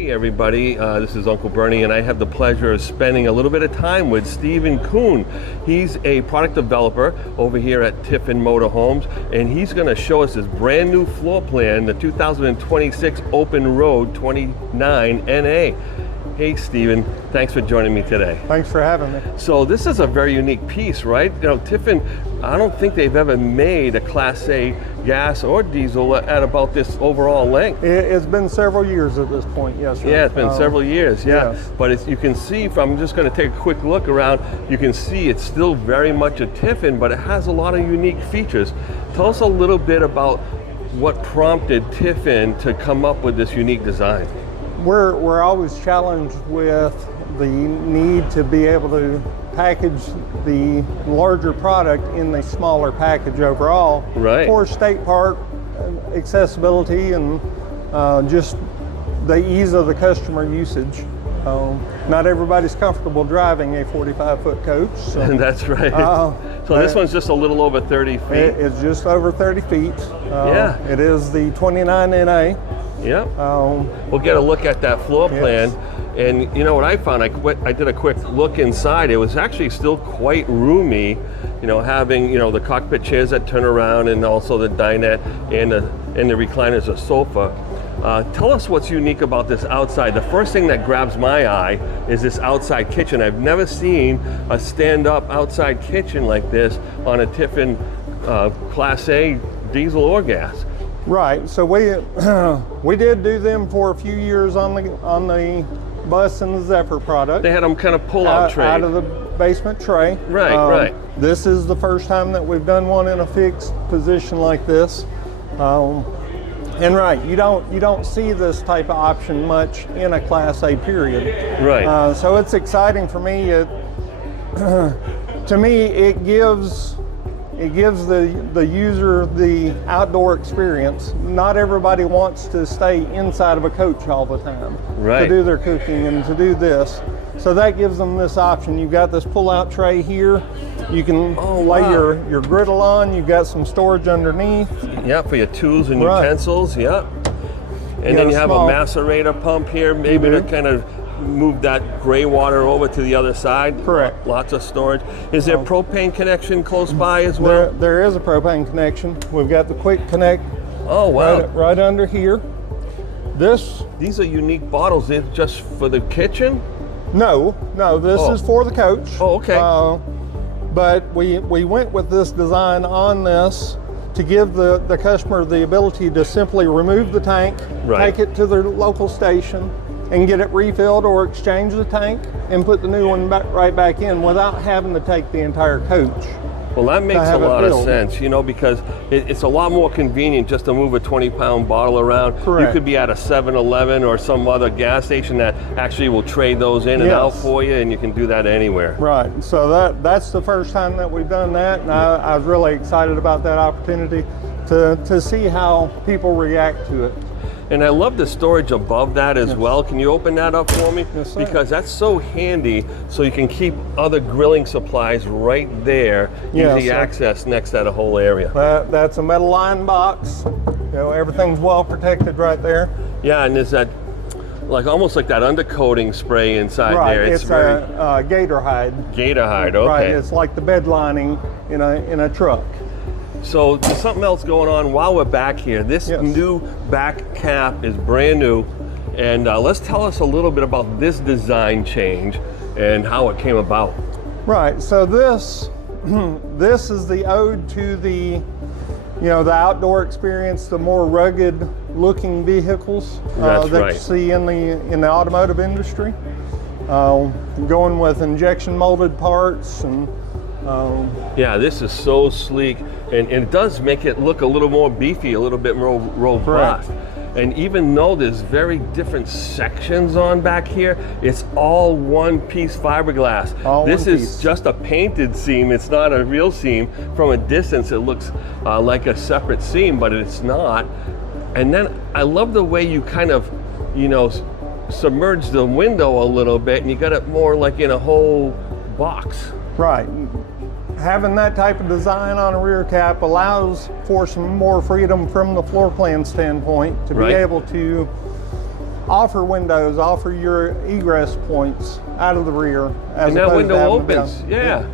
Hey everybody, this is Uncle Bernie, and I have the pleasure of spending a little bit of time with Stephen Kuhn. He's a product developer over here at Tiffin Motorhomes, and he's going to show us his brand new floor plan, the 2026 Open Road 29 NA. Hey Stephen, thanks for joining me today. Thanks for having me. So this is a very unique piece, right? You know, Tiffin, I don't think they've ever made a Class A gas or diesel at about this overall length. It's been several years at this point, yes, sir. Yeah, it's been several years, yeah. Yes. But you can see, I'm just going to take a quick look around, you can see it's still very much a Tiffin, but it has a lot of unique features. Tell us a little bit about what prompted Tiffin to come up with this unique design. We're always challenged with the need to be able to package the larger product in the smaller package overall. Right. For state park accessibility and just the ease of the customer usage. Not everybody's comfortable driving a 45-foot coach. So, that's right. So this one's just a little over 30 feet. It's just over 30 feet. Yeah. It is the 29 NA. Yeah. We'll get a look at that floor plan. Yes. And you know what I found? I did a quick look inside. It was actually still quite roomy, you know, having, you know, the cockpit chairs that turn around and also the dinette and the recliners, a sofa. Tell us what's unique about this outside. The first thing that grabs my eye is this outside kitchen. I've never seen a stand-up outside kitchen like this on a Tiffin Class A diesel or gas. Right. So we did do them for a few years on the bus and the Zephyr product. They had them kind of pull out tray. Out of the basement tray. Right, right. This is the first time that we've done one in a fixed position like this. And right, you don't see this type of option much in a Class A period. Right. So it's exciting for me. To me, it gives the user the outdoor experience. Not everybody wants to stay inside of a coach all the time to do their cooking and to do this. So that gives them this option. You've got this pull-out tray here. You can lay your griddle on. You've got some storage underneath. Yeah, for your tools and utensils, yeah. And then you have a macerator pump here, maybe to kind of move that gray water over to the other side. Correct. Lots of storage. Is there a propane connection close by as well? There is a propane connection. We've got the quick connect. Oh wow! Right under here. These are unique bottles. They're just for the kitchen? No. This is for the coach. Oh, okay. But we went with this design on this to give the customer the ability to simply remove the tank, take it to their local station, and get it refilled or exchange the tank and put the new one right back in without having to take the entire coach. Well, that makes a lot of sense, you know, because it's a lot more convenient just to move a 20-pound bottle around. Correct. You could be at a 7-Eleven or some other gas station that actually will trade those in and out for you, and you can do that anywhere. Right. So that's the first time that we've done that, and I was really excited about that opportunity to see how people react to it. And I love the storage above that as well. Can you open that up for me? Yes, sir. Because that's so handy, so you can keep other grilling supplies right there, easy access next to the whole area. That's a metal line box. You know, everything's well protected right there. Yeah, and there's that, like almost like that undercoating spray inside there. It's a gator hide. Gator hide, okay. Right, it's like the bed lining in a truck. So there's something else going on while we're back here. This new back cap is brand new, and let's tell us a little bit about this design change and how it came about. Right. So this is the ode to the the outdoor experience, the more rugged looking vehicles that you see in the automotive industry. Going with injection molded parts and. Yeah, this is so sleek, and it does make it look a little more beefy, a little bit more robust. Correct. And even though there's very different sections on back here, it's all one piece fiberglass. This is just a painted seam. It's not a real seam. From a distance, it looks like a separate seam, but it's not. And then I love the way you kind of, submerge the window a little bit, and you got it more like in a whole box. Right. Having that type of design on a rear cap allows for some more freedom from the floor plan standpoint to be able to offer windows, offer your egress points out of the rear. And that window opens. Yeah.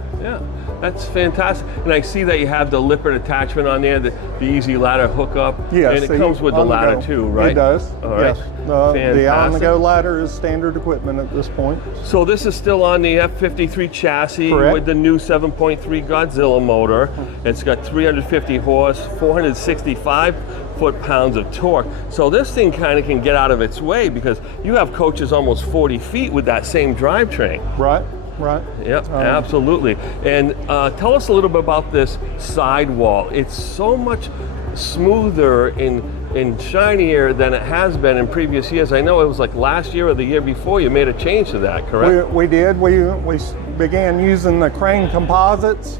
That's fantastic. And I see that you have the lippert attachment on there, the easy ladder hookup. Yes. And it comes with the ladder too, right? It does. All right. Yes. The on-the-go ladder is standard equipment at this point. So this is still on the F53 chassis. Correct. With the new 7.3 Godzilla motor. It's got 350 horse, 465 foot-pounds of torque. So this thing kind of can get out of its way because you have coaches almost 40 feet with that same drivetrain. Right. Yep, absolutely. And tell us a little bit about this sidewall. It's so much smoother and shinier than it has been in previous years. I know it was like last year or the year before you made a change to that, correct? We did. We began using the crane composites.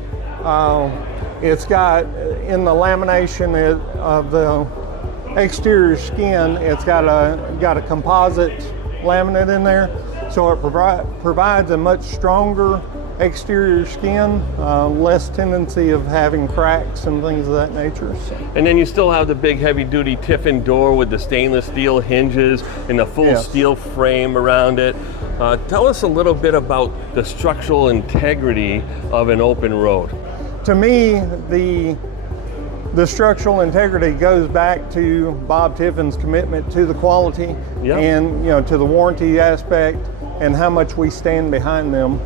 It's got, in the lamination of the exterior skin, it's got a composite laminate in there. So it provides a much stronger exterior skin, less tendency of having cracks and things of that nature. So. And then you still have the big heavy-duty Tiffin door with the stainless steel hinges and the full steel frame around it. Tell us a little bit about the structural integrity of an open road. To me, the structural integrity goes back to Bob Tiffin's commitment to the quality and to the warranty aspect and how much we stand behind them.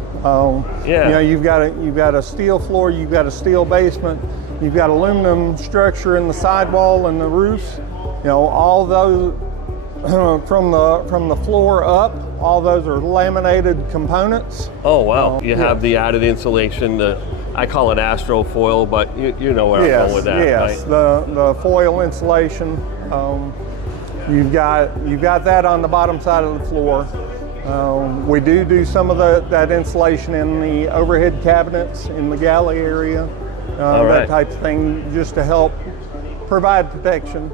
You've got a steel floor, you've got a steel basement, you've got aluminum structure in the sidewall and the roofs. All those from the floor up, all those are laminated components. Oh wow! You have the added insulation. I call it astrofoil, but you know where I'm going with that, yes, right? The foil insulation. You've got that on the bottom side of the floor. We do some of that insulation in the overhead cabinets in the galley area, that type of thing, just to help provide protection.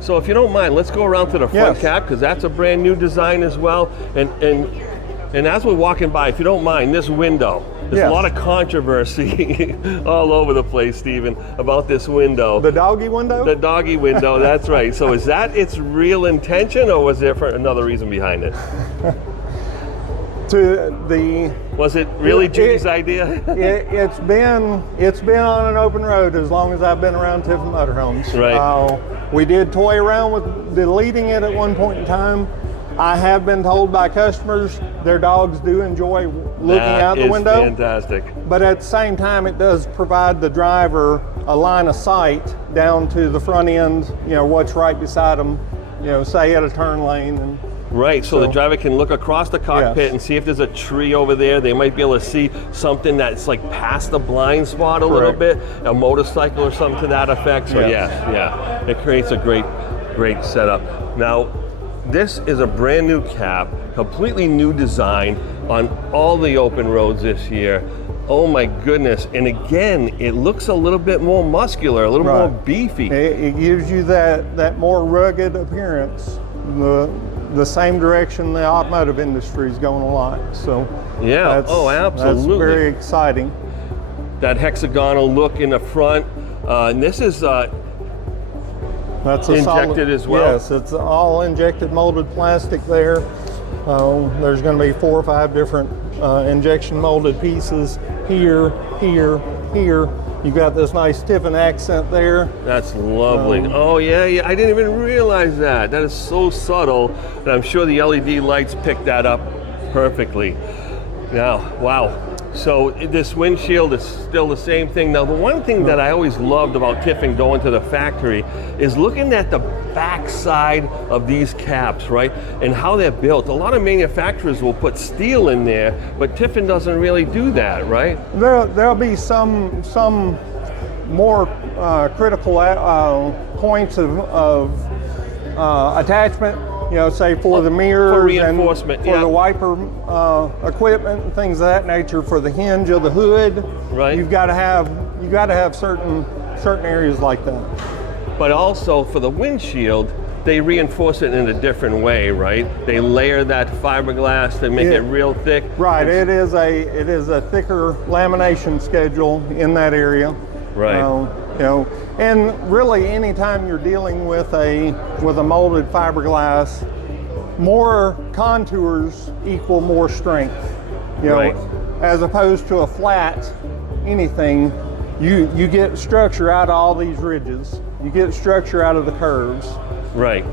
So if you don't mind, let's go around to the front cab, because that's a brand new design as well. And as we're walking by, if you don't mind, this window, there's a lot of controversy all over the place, Stephen, about this window. The doggy window? The doggy window, that's right. So is that its real intention, or was there for another reason behind it? Was it really Judy's idea? It's been on an open road as long as I've been around Tiffin Motorhomes. Right. We did toy around with deleting it at one point in time. I have been told by customers their dogs do enjoy looking out the window. Fantastic. But at the same time, it does provide the driver a line of sight down to the front end, what's right beside them, say at a turn lane. And right, so the driver can look across the cockpit and see if there's a tree over there. They might be able to see something that's like past the blind spot a little bit, a motorcycle or something to that effect. So it creates a great setup. Now, this is a brand new cab, completely new design on all the open roads this year. Oh my goodness, and again, it looks a little bit more muscular, a little more beefy. It gives you that more rugged appearance, the same direction the automotive industry is going a lot. So absolutely. That's very exciting. That hexagonal look in the front, and this is that's injected as well? Yes, it's all injected molded plastic there. There's going to be 4 or 5 different injection molded pieces here. You've got this nice Tiffin accent there. That's lovely. I didn't even realize that. That is so subtle, and I'm sure the LED lights pick that up perfectly. Now, wow. So this windshield is still the same thing. Now, the one thing that I always loved about Tiffin going to the factory is looking at the backside of these caps, right? And how they're built. A lot of manufacturers will put steel in there, but Tiffin doesn't really do that, right? There'll be some more critical points of attachment. Say for the mirrors, for reinforcement, and for the wiper equipment and things of that nature, for the hinge of the hood. Right. You've got to have certain areas like that. But also for the windshield, they reinforce it in a different way, right? They layer that fiberglass to make it real thick. Right. It is a thicker lamination schedule in that area. Right. And really, anytime you're dealing with a molded fiberglass, more contours equal more strength. You know, Right. as opposed to a flat anything, you get structure out of all these ridges. You get structure out of the curves. Right.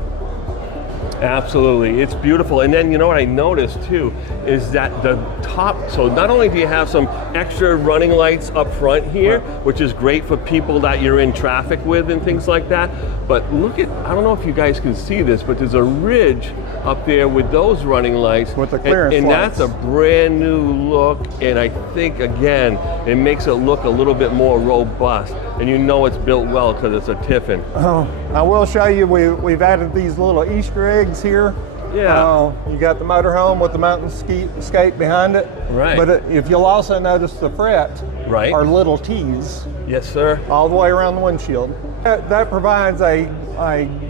Absolutely, it's beautiful. And then you know what I noticed too is that the top, so not only do you have some extra running lights up front here, which is great for people that you're in traffic with and things like that, but look at, I don't know if you guys can see this, but there's a ridge up there with those running lights. With the clearance and lights. that's a brand new look, and I think again, it makes it look a little bit more robust. And you know it's built well because it's a Tiffin. I will show you, we've added these little Easter eggs here. Yeah. You got the motorhome with the mountain skate behind it. Right. But if you'll also notice the fret Right. are little T's Yes, sir. all the way around the windshield. That provides a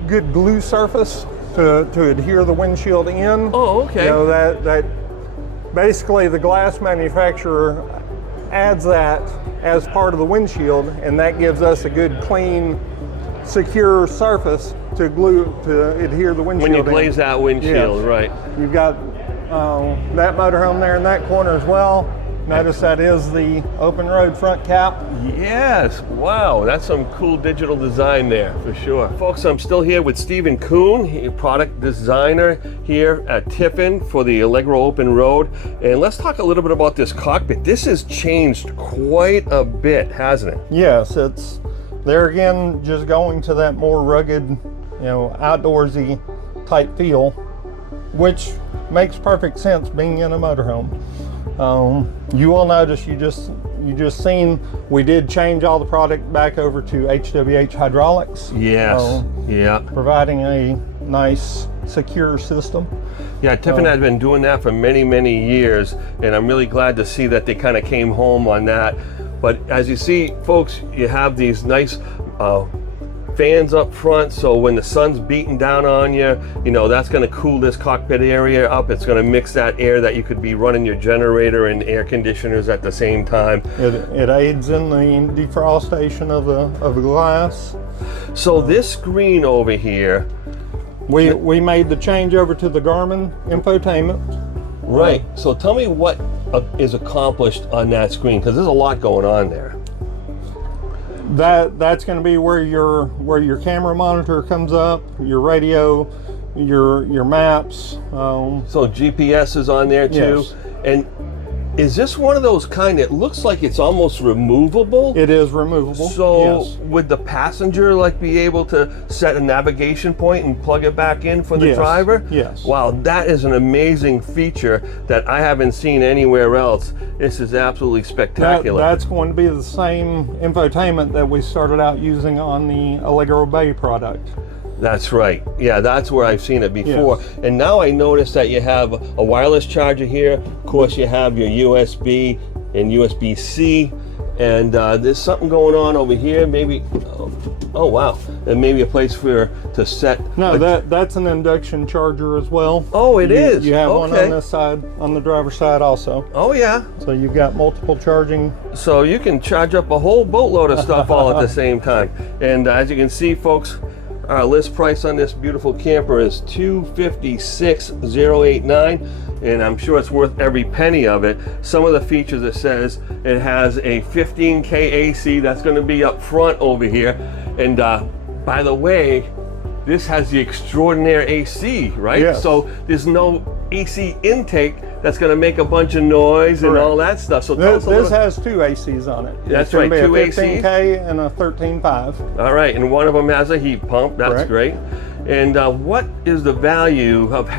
good glue surface to adhere the windshield in. Oh, okay. You know, that basically the glass manufacturer adds that as part of the windshield, and that gives us a good, clean, secure surface to adhere the windshield When you in. glaze that windshield, Yes. right. You've got that motorhome there in that corner as well. Notice that is the open road front cap. Yes, wow, that's some cool digital design there for sure. Folks, I'm still here with Stephen Kuhn, product designer here at Tiffin for the Allegro Open Road. And let's talk a little bit about this cockpit. This has changed quite a bit, hasn't it? Yes, it's there again, just going to that more rugged, you know, outdoorsy type feel, which makes perfect sense being in a motorhome. You will notice you just seen we did change all the product back over to HWH hydraulics. Yes, yeah. Providing a nice secure system. Yeah, Tiffin has been doing that for many, many years, and I'm really glad to see that they kind of came home on that. But as you see, folks, you have these nice fans up front, so when the sun's beating down on you, you know, that's going to cool this cockpit area up. It's going to mix that air that you could be running your generator and air conditioners at the same time. It aids in the defrostation of the glass. So this screen over here, we made the change over to the Garmin infotainment. right? So tell me what is accomplished on that screen, because there's a lot going on there. That's going to be where your camera monitor comes up, your radio, your maps. So GPS is on there too. Yes. And is this one of those kind that looks like it's almost removable? It is removable. So yes. would the passenger like be able to set a navigation point and plug it back in for the Yes. driver? Yes. Wow, that is an amazing feature that I haven't seen anywhere else. This is absolutely spectacular. That's going to be the same infotainment that we started out using on the Allegro Bay product. That's right. Yeah, that's where I've seen it before. Yes. And now I notice that you have a wireless charger here. Of course, you have your USB and USB-C. And there's something going on over here. Maybe, oh wow, and maybe a place to set. No, that's an induction charger as well. Oh, it is. You have one Okay. on this side, on the driver's side also. Oh yeah. So you've got multiple charging. So you can charge up a whole boatload of stuff all at the same time. And as you can see, folks, our list price on this beautiful camper is $256,089, and I'm sure it's worth every penny of it. Some of the features, it says it has a 15K AC that's going to be up front over here. And by the way, this has the extraordinary AC, right? Yes. So there's no AC intake that's going to make a bunch of noise and Correct. all that stuff. So tell us a This little. has two ACs on it. That's It's gonna right, be two a ACs. 15K and a 13.5. All right, and one of them has a heat pump. That's Correct. great. And what is the value of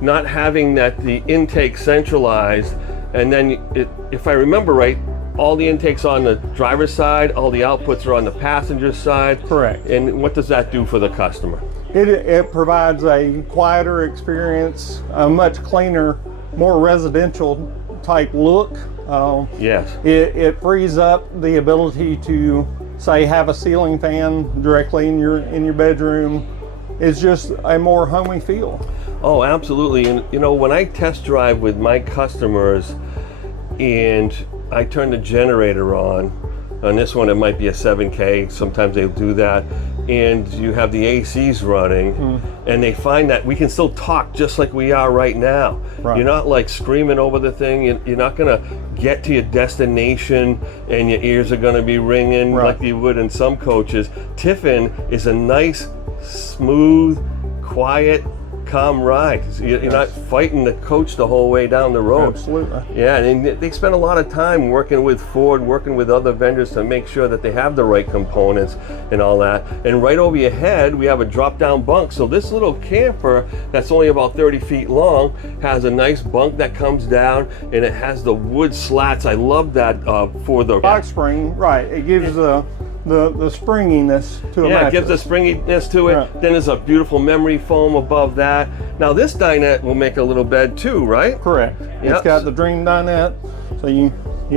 not having that the intake centralized, and then if I remember right, all the intakes on the driver's side, all the outputs are on the passenger side. Correct. And what does that do for the customer? It provides a quieter experience, a much cleaner, more residential type look. Yes. It frees up the ability to, say, have a ceiling fan directly in your bedroom. It's just a more homey feel. Oh, absolutely. And you know, when I test drive with my customers and I turn the generator on this one it might be a 7K, sometimes they'll do that, and you have the ACs running, and they find that we can still talk just like we are right now. Right. You're not like screaming over the thing. You're not gonna get to your destination and your ears are gonna be ringing like you would in some coaches. Tiffin is a nice, smooth, quiet, calm ride. You're not fighting the coach the whole way down the road. Absolutely. Yeah, and they spend a lot of time working with Ford, working with other vendors to make sure that they have the right components and all that. And right over your head, we have a drop-down bunk. So this little camper that's only about 30 feet long has a nice bunk that comes down, and it has the wood slats. I love that for the box spring. Right. It gives the springiness to a mattress. Yeah, it gives a springiness to it. Then there's a beautiful memory foam above that. Now this dinette will make a little bed too, right? Correct. It's got the dream dinette, so you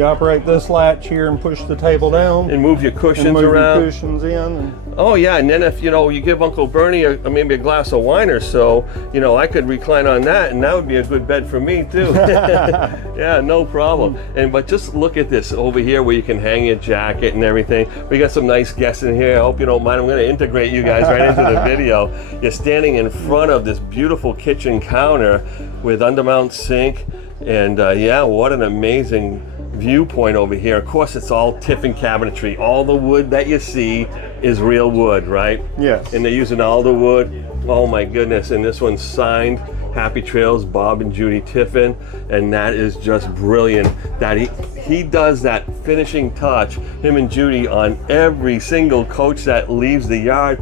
operate this latch here and push the table down and move your cushions and move around. your cushions in. Oh yeah, and then if you give Uncle Bernie maybe a glass of wine or so, I could recline on that, and that would be a good bed for me too. Yeah, no problem. But just look at this over here where you can hang your jacket and everything. We got some nice guests in here. I hope you don't mind. I'm going to integrate you guys right into the video. You're standing in front of this beautiful kitchen counter with undermount sink, and yeah, what an amazing viewpoint over here. Of course, it's all Tiffin cabinetry. All the wood that you see is real wood, right? Yes. And they're using all the wood. Oh my goodness. And this one's signed Happy Trails, Bob and Judy Tiffin. And that is just brilliant that he does that finishing touch, him and Judy, on every single coach that leaves the yard.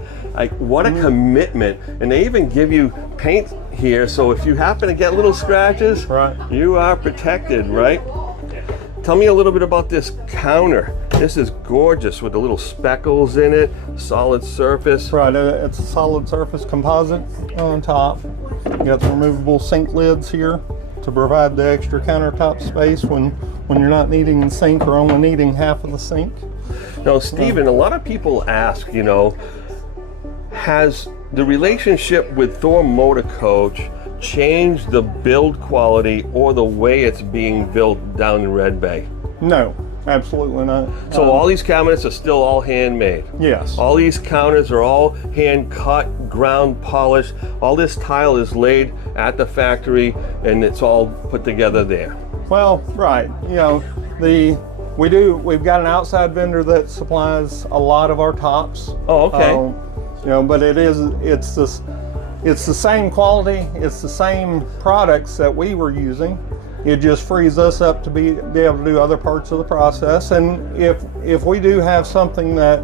What a commitment. And they even give you paint here, so if you happen to get little scratches, you are protected, right? Tell me a little bit about this counter. This is gorgeous with the little speckles in it, solid surface. Right, it's a solid surface composite on top. You got the removable sink lids here to provide the extra countertop space when you're not needing the sink or only needing half of the sink. Now, Stephen, a lot of people ask, has the relationship with Thor Motor Coach change the build quality or the way it's being built down in Red Bay? No, absolutely not. So all these cabinets are still all handmade? Yes. All these counters are all hand cut, ground polished. All this tile is laid at the factory and it's all put together there? Well, right. We've got an outside vendor that supplies a lot of our tops. Oh, okay. But it's the same quality, it's the same products that we were using. It just frees us up to be able to do other parts of the process. And if we do have something that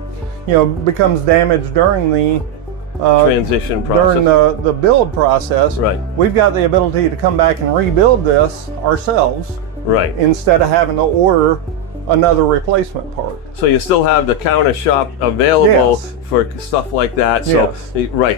becomes damaged during the transition process, during the build process, we've got the ability to come back and rebuild this ourselves, instead of having to order another replacement part. So you still have the counter shop available for stuff like that. So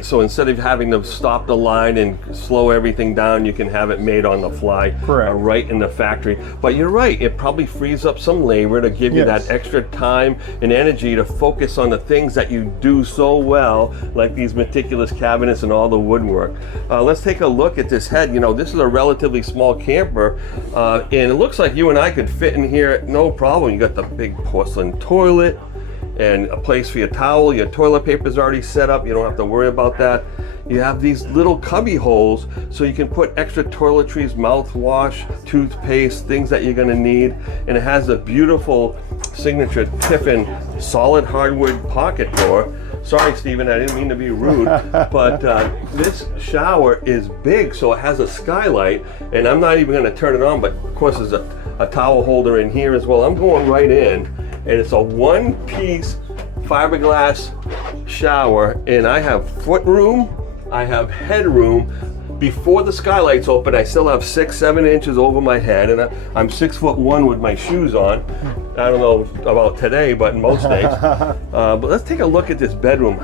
so instead of having to stop the line and slow everything down, you can have it made on the fly, right in the factory. But you're right, it probably frees up some labor to give you that extra time and energy to focus on the things that you do so well, like these meticulous cabinets and all the woodwork. Let's take a look at this head. This is a relatively small camper, and it looks like you and I could fit in here no problem. You got the big porcelain toilet and a place for your towel. Your toilet paper is already set up. You don't have to worry about that. You have these little cubby holes so you can put extra toiletries, mouthwash, toothpaste, things that you're going to need. And it has a beautiful signature Tiffin solid hardwood pocket door. Sorry, Stephen, I didn't mean to be rude, but this shower is big, so it has a skylight, and I'm not even going to turn it on, but of course there's a towel holder in here as well. I'm going right in, and it's a one-piece fiberglass shower, and I have foot room, I have head room. Before the skylight's open, I still have 6-7 inches over my head, and I'm 6'1" with my shoes on. I don't know about today, but most days. But let's take a look at this bedroom.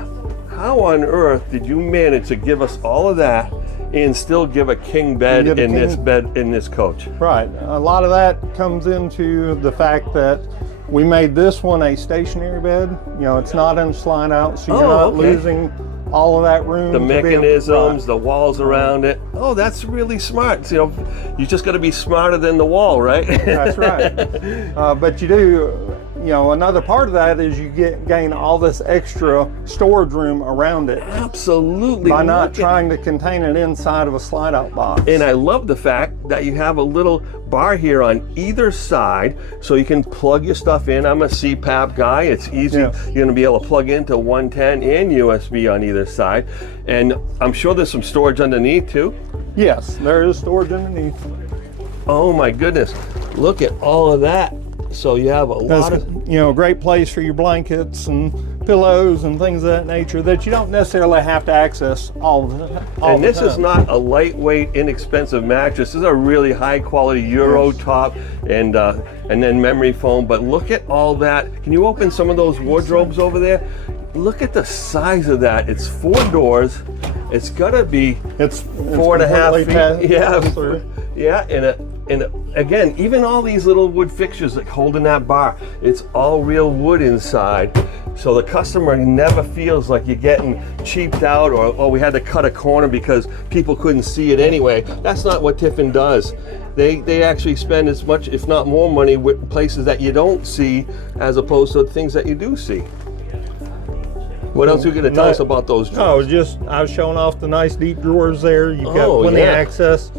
How on earth did you manage to give us all of that and still give a king bed in this coach? Right. A lot of that comes into the fact that we made this one a stationary bed. It's not in slide out, so you're not losing all of that room. The mechanisms, the walls around it. Oh, that's really smart. You just got to be smarter than the wall, right? That's right. But you do, you know, another part of that is you gain all this extra storage room around it. Absolutely. By not trying to contain it inside of a slide out box. And I love the fact that you have a little bar here on either side so you can plug your stuff in. I'm a CPAP guy. It's easy. Yeah. You're going to be able to plug into 110 and USB on either side. And I'm sure there's some storage underneath too. Yes, there is storage underneath. Oh my goodness. Look at all of that. So you have a lot of, you know, a great place for your blankets and pillows and things of that nature that you don't necessarily have to access all the time. And this is not a lightweight, inexpensive mattress. This is a really high quality Euro top and then memory foam. But look at all that. Can you open some of those wardrobes over there? Look at the size of that. It's 4 doors. It's gotta be it's 4.5 feet. Yeah. Yeah, and again, even all these little wood fixtures like holding that bar, it's all real wood inside. So the customer never feels like you're getting cheaped out or, oh, we had to cut a corner because people couldn't see it anyway. That's not what Tiffin does. They actually spend as much, if not more money with places that you don't see as opposed to things that you do see. What else are you going to tell us about those drawers? No, I was showing off the nice deep drawers there. You've got plenty of access.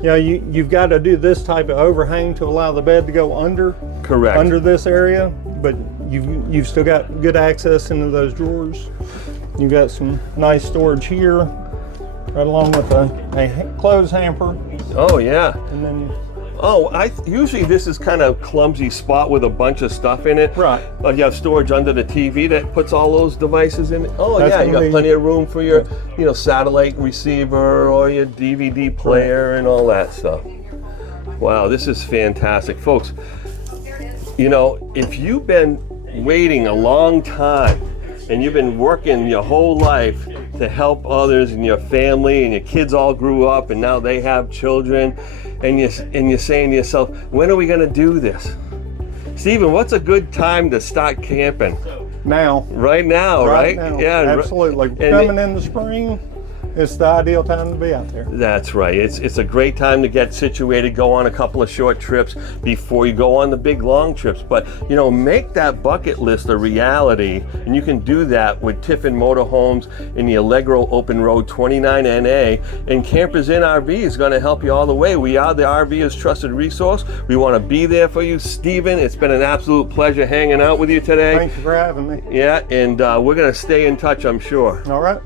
You know, you've got to do this type of overhang to allow the bed to go under. Correct. Under this area, but you've still got good access into those drawers. You've got some nice storage here, right along with a clothes hamper. Oh yeah. And then. Oh, usually this is kind of clumsy spot with a bunch of stuff in it. Right. You have storage under the TV that puts all those devices in it. Oh yeah, you got plenty of room for your, you know, satellite receiver or your DVD player and all that stuff. Wow, this is fantastic, folks. You know, if you've been waiting a long time and you've been working your whole life to help others and your family and your kids all grew up and now they have children, and you're saying to yourself, when are we going to do this? Stephen, what's a good time to start camping? Now. Right now, right? Now. Yeah, absolutely. Coming in the spring, it's the ideal time to be out there. That's right. It's a great time to get situated, go on a couple of short trips before you go on the big long trips. But, you know, make that bucket list a reality, and you can do that with Tiffin Motorhomes in the Allegro Open Road 29NA. And Campers in RV is going to help you all the way. We are the RVer's trusted resource. We want to be there for you. Stephen, it's been an absolute pleasure hanging out with you today. Thank you for having me. Yeah, and we're going to stay in touch, I'm sure. All right.